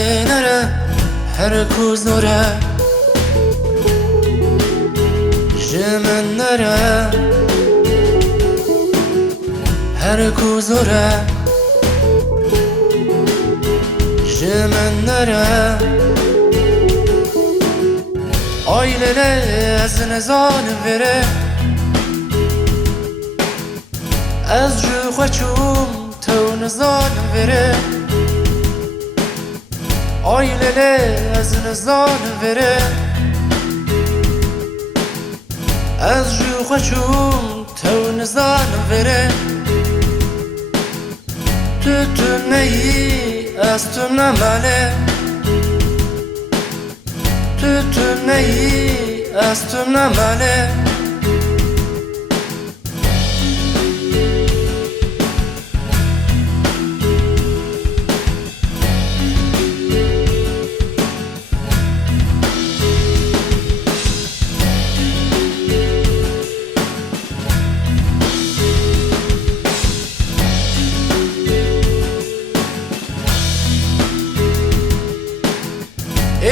لنرى هر کوز نوره جمن نره هر کوز نوره جمن نره آیلله از نزان وره از جو خوچوم تو نزان وره آیلله از نزان وره از جو خوچوم تو نزان وره تو نیی از تو نماله تو نیی از تو نماله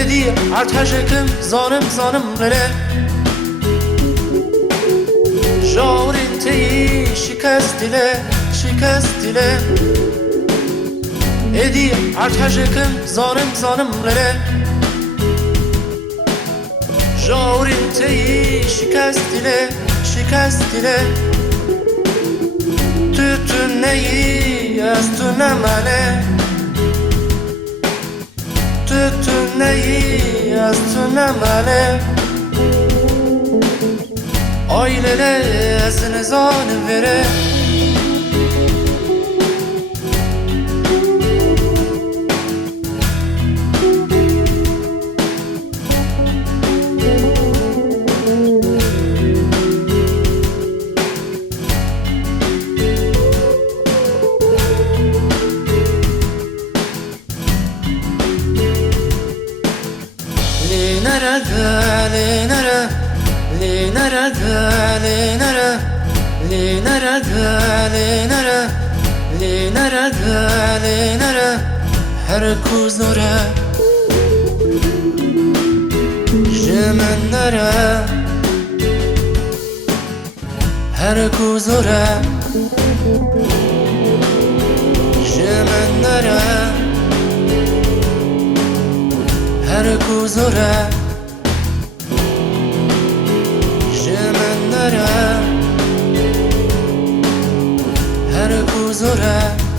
ادی ارتشکم زانم بره جاورین تی شکستیله ادی ارتشکم زانم بره جاورین تی شکستیله تو نیی از تو نماله تو نیی از تو نماله آیلله از نزان وره لنرى هر کوز نوره جمن نره هر کوز نوره جمن نره هر کوز نوره جمن نره هر کوز نوره